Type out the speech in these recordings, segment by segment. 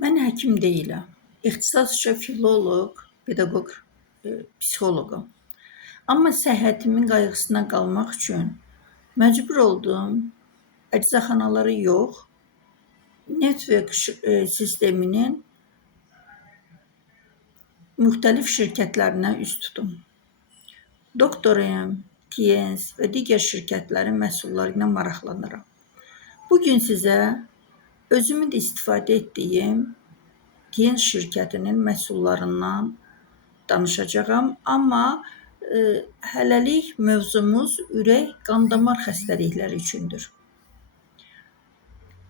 Mən həkim deyiləm. İxtisasca filoloq, pedaqoq, psixoloqam. Amma səhhətimin qayğısına qalmaq üçün məcbur oldum əczaxanaları yox, network sisteminin müxtəlif şirkətlərinə üz tutum. Doktorum, TNS və digər şirkətlərin məhsulları ilə maraqlanıram. Bugün sizə özümün də istifadə etdiyim TNS şirkətinin məhsullarından danışacağam, amma hələlik mövzumuz ürək, qan-damar xəstəlikləri üçündür.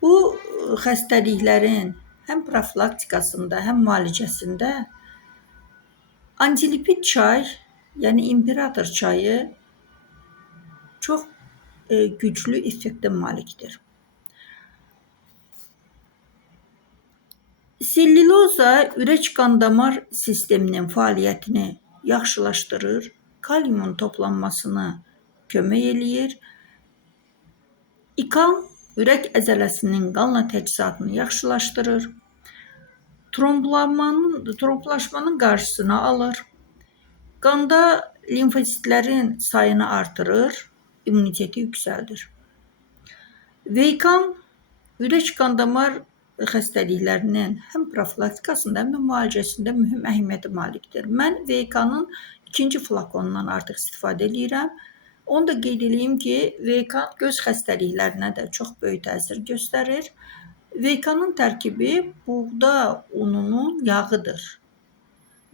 Bu xəstəliklərin həm profilaktikasında, həm müalicəsində antilipid çay, yəni imperator çayı çox güclü effektə malikdir. Selluloza ürək qan-damar sisteminin fəaliyyətini yaxşılaşdırır, kaliumun toplanmasına kömək eləyir. İKAM ürək əzələsinin qanla təchizatını yaxşılaşdırır, tromblaşmanın qarşısını alır, qanda limfositlərin sayını artırır, immuniteti yüksəldir. Veykan ürək qan-damar xəstəliklərinin həm profilaktikasında, həm də müalicəsində mühüm əhəmiyyətə malikdir. Mən Veykanın 2-ci flakonundan artıq istifadə edirəm. Onu da qeyd edeyim ki, Veykan göz xəstəliklərinə də çox böyük təsir göstərir. Veykanın tərkibi buğda ununun yağıdır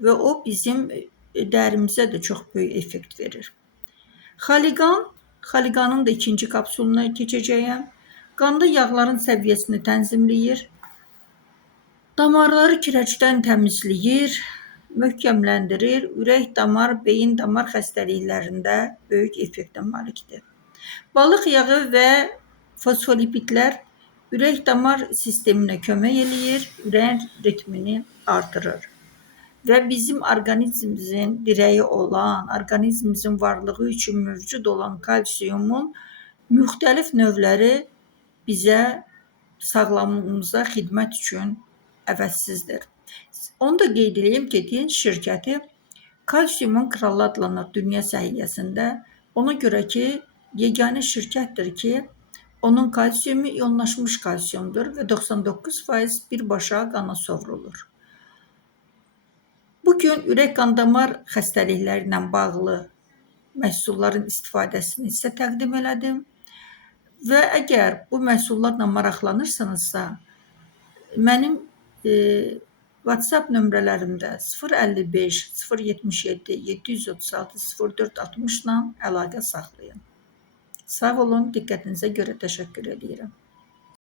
və o bizim dərimizə də çox böyük effekt verir. Xaliqanın da 2-ci kapsuluna keçəcəyəm. Qanda yağların səviyyəsini tənzimləyir, damarları kirəcdən təmizləyir, möhkəmləndirir, ürək, damar, beyin damar xəstəliklərində böyük effektə malikdir. Balıq yağı və fosfolipidlər ürək damar sisteminə kömək eləyir, ürəyin ritmini artırır və bizim orqanizmimizin dirəyi olan, orqanizmimizin varlığı üçün mövcud olan kalsiumun müxtəlif növləri bizə sağlamlığımıza xidmət üçün əvəzsizdir. Onu da qeyd edeyim ki, TNS şirkəti kalsiumun kralı adlanır dünya səhiyyəsində. Ona görə ki, yeganə şirkətdir ki, onun kalsiumu ionlaşmış kalsiumdur və 99% birbaşa qana sovrulur. Bugün ürək qan-damar xəstəlikləri ilə bağlı məhsulların istifadəsini sizə təqdim elədim və əgər bu məhsullarla maraqlanırsınızsa, mənim WhatsApp nömrələrimdə 055 077 736 0460 ilə əlaqə saxlayın. Sağ olun, diqqətinizə görə təşəkkür edirəm.